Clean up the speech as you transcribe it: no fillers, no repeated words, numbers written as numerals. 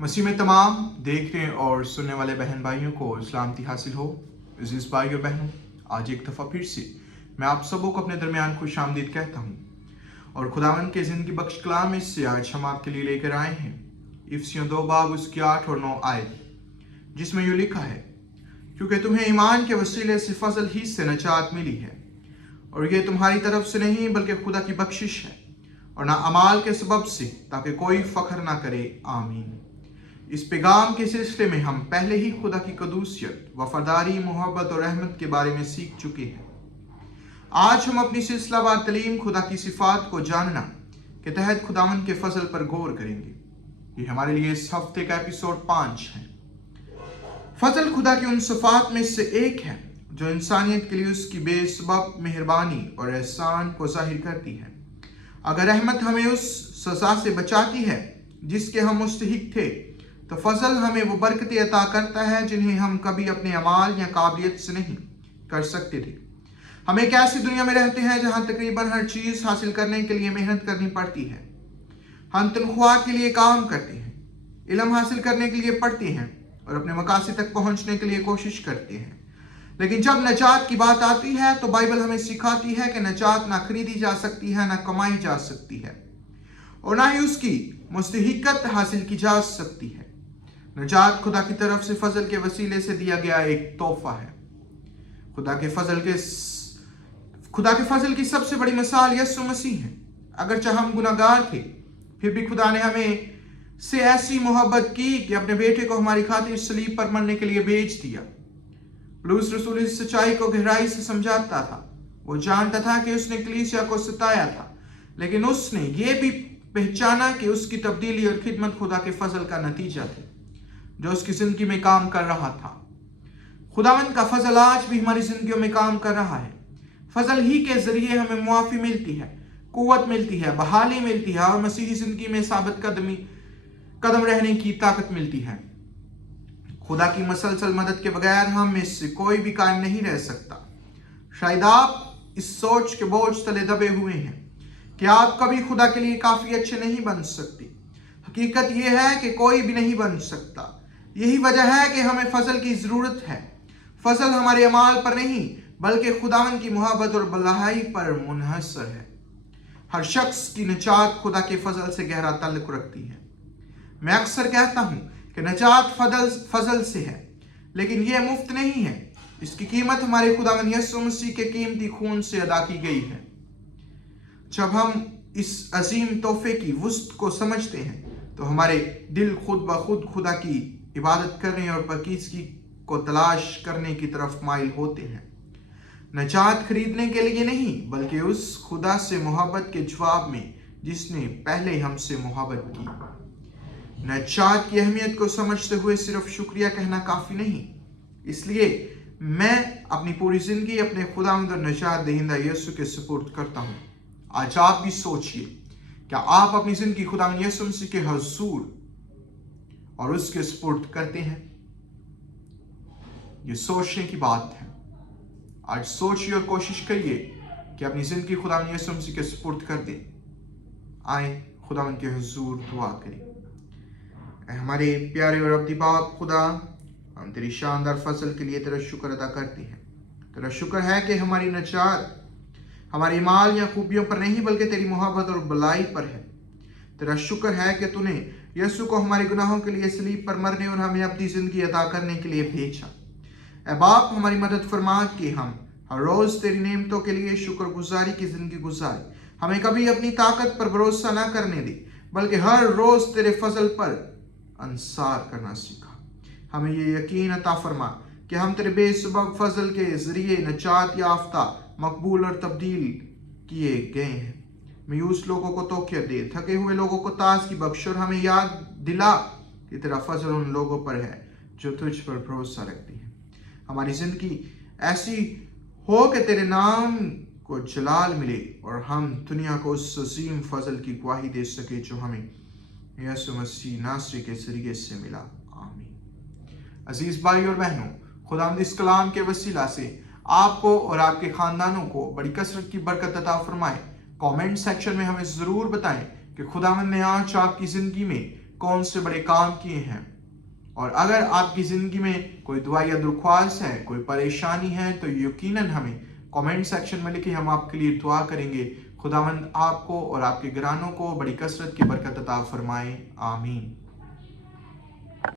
مسیح میں تمام دیکھنے اور سننے والے بہن بھائیوں کو سلامتی حاصل ہو۔ عزیز بھائی اور بہنوں، آج ایک دفعہ پھر سے میں آپ سبوں کو اپنے درمیان خوش آمدید کہتا ہوں، اور خداوند کے زندگی بخش کلام میں سے آج ہم آپ کے لیے لے کر آئے ہیں افسیوں 2 باب اس کی 8 اور 9 آیت، جس میں یوں لکھا ہے: کیونکہ تمہیں ایمان کے وسیلے سے فضل ہی سے نجات ملی ہے، اور یہ تمہاری طرف سے نہیں بلکہ خدا کی بخشش ہے، اور نہ اعمال کے سبب سے، تاکہ کوئی فخر نہ کرے۔ آمین۔ اس پیغام کے سلسلے میں ہم پہلے ہی خدا کی قدوسیت، وفاداری، محبت اور رحمت کے بارے میں سیکھ چکے ہیں۔ آج ہم اپنی سلسلہ وار تعلیم خدا کی صفات کو جاننا کے تحت خداوند کے فضل پر غور کریں گے۔ یہ ہمارے لیے اس ہفتے کا ایپیسوڈ 5 ہے۔ فضل خدا کی ان صفات میں سے ایک ہے جو انسانیت کے لیے اس کی بے سبب مہربانی اور احسان کو ظاہر کرتی ہے۔ اگر رحمت ہمیں اس سزا سے بچاتی ہے جس کے ہم مستحق تھے، تو فضل ہمیں وہ برکتیں عطا کرتا ہے جنہیں ہم کبھی اپنے اعمال یا قابلیت سے نہیں کر سکتے تھے۔ ہم ایک ایسی دنیا میں رہتے ہیں جہاں تقریباً ہر چیز حاصل کرنے کے لیے محنت کرنی پڑتی ہے۔ ہم تنخواہ کے لیے کام کرتے ہیں، علم حاصل کرنے کے لیے پڑھتے ہیں اور اپنے مقاصد تک پہنچنے کے لیے کوشش کرتے ہیں۔ لیکن جب نجات کی بات آتی ہے تو بائبل ہمیں سکھاتی ہے کہ نجات نہ خریدی جا سکتی ہے، نہ کمائی جا سکتی ہے، اور نہ ہی اس کی مستحقت حاصل کی جا سکتی ہے۔ نجات خدا کی طرف سے فضل کے وسیلے سے دیا گیا ایک تحفہ ہے۔ خدا کے فضل کی سب سے بڑی مثال یسوع مسیح ہے۔ اگرچہ ہم گناہگار تھے، پھر بھی خدا نے ہمیں سے ایسی محبت کی کہ اپنے بیٹے کو ہماری خاطر صلیب پر مرنے کے لیے بھیج دیا۔ پولس رسول اس سچائی کو گہرائی سے سمجھاتا تھا۔ وہ جانتا تھا کہ اس نے کلیسیا کو ستایا تھا، لیکن اس نے یہ بھی پہچانا کہ اس کی تبدیلی اور خدمت خدا کے فضل کا نتیجہ تھی جو اس کی زندگی میں کام کر رہا تھا۔ خداوند کا فضل آج بھی ہماری زندگیوں میں کام کر رہا ہے۔ فضل ہی کے ذریعے ہمیں معافی ملتی ہے، قوت ملتی ہے، بحالی ملتی ہے، اور مسیحی زندگی میں ثابت قدم رہنے کی طاقت ملتی ہے۔ خدا کی مسلسل مدد کے بغیر ہم میں سے کوئی بھی قائم نہیں رہ سکتا۔ شاید آپ اس سوچ کے بوجھ تلے دبے ہوئے ہیں کہ آپ کبھی خدا کے لیے کافی اچھے نہیں بن سکتے۔ حقیقت یہ ہے کہ کوئی بھی نہیں بن سکتا۔ یہی وجہ ہے کہ ہمیں فضل کی ضرورت ہے۔ فضل ہمارے اعمال پر نہیں بلکہ خداوند کی محبت اور بھلائی پر منحصر ہے۔ ہر شخص کی نجات خدا کے فضل سے گہرا تعلق رکھتی ہے۔ میں اکثر کہتا ہوں کہ نجات فضل سے ہے، لیکن یہ مفت نہیں ہے۔ اس کی قیمت ہمارے خداوند یسوع مسیح کے قیمتی خون سے ادا کی گئی ہے۔ جب ہم اس عظیم تحفے کی وسعت کو سمجھتے ہیں تو ہمارے دل خود بخود خدا کی عبادت کرنے اور پاکیزگی کو تلاش کرنے کی طرف مائل ہوتے ہیں۔ نجات خریدنے کے لیے نہیں بلکہ اس خدا سے محبت کے جواب میں جس نے پہلے ہم سے محبت کی۔ نجات کی اہمیت کو سمجھتے ہوئے صرف شکریہ کہنا کافی نہیں۔ اس لیے میں اپنی پوری زندگی اپنے خداوند اور نجات دہندہ یسوع کے سپرد کرتا ہوں۔ آج آپ بھی سوچئے، کیا آپ اپنی زندگی خداوند یسوع مسیح کے حضور اور اس کے سپرد کرتے ہیں؟ یہ سوچنے کی بات ہے۔ آج سوچئے اور کوشش کریے کہ اپنی زندگی خداوند یسوع مسیح کے سپرد کر دیں۔ آئیں خداوند کے حضور دعا کریں۔ اے ہمارے پیارے اور ابدی باپ خدا، ہم تیری شاندار فضل کے لیے تیرا شکر ادا کرتے ہیں۔ تیرا شکر ہے کہ ہماری نجات ہماری مال یا خوبیوں پر نہیں بلکہ تیری محبت اور بھلائی پر ہے۔ تیرا شکر ہے کہ تو نے یسوع کو ہمارے گناہوں کے لیے صلیب پر مرنے اور ہمیں اپنی زندگی عطا کرنے کے لیے بھیجا۔ اے باپ، ہماری مدد فرما کہ ہم ہر روز تیری نعمتوں کے لیے شکر گزاری کی زندگی گزاریں۔ ہمیں کبھی اپنی طاقت پر بھروسہ نہ کرنے دے بلکہ ہر روز تیرے فضل پر انحصار کرنا سیکھا۔ ہمیں یہ یقین عطا فرما کہ ہم تیرے بے سبب فضل کے ذریعے نجات یافتہ، مقبول اور تبدیل کیے گئے ہیں۔ مایوس لوگوں کو توقیت دے، تھکے ہوئے لوگوں کو تازگی بخش، اور ہمیں یاد دلا کہ تیرا فضل ان لوگوں پر ہے جو تجھ پر بھروسہ رکھتے ہیں۔ ہماری زندگی ایسی ہو کہ تیرے نام کو جلال ملے اور ہم دنیا کو اس عظیم فضل کی گواہی دے سکے جو ہمیں یسوع مسیح ناصری کے ذریعے سے ملا۔ آمین۔ عزیز بھائی اور بہنوں، خداوند اس کلام کے وسیلہ سے آپ کو اور آپ کے خاندانوں کو بڑی کثرت کی برکت عطا فرمائے۔ کامنٹ سیکشن میں ہمیں ضرور بتائیں کہ خداوند نے آج آپ کی زندگی میں کون سے بڑے کام کیے ہیں. اور اگر آپ کی زندگی میں کوئی دعا یا درخواست ہے، کوئی پریشانی ہے، تو یقیناً ہمیں کامنٹ سیکشن میں لکھیں، ہم آپ کے لیے دعا کریں گے. خداوند آپ کو اور آپ کے گھرانوں کو بڑی کثرت کی برکت عطا فرمائے. آمین.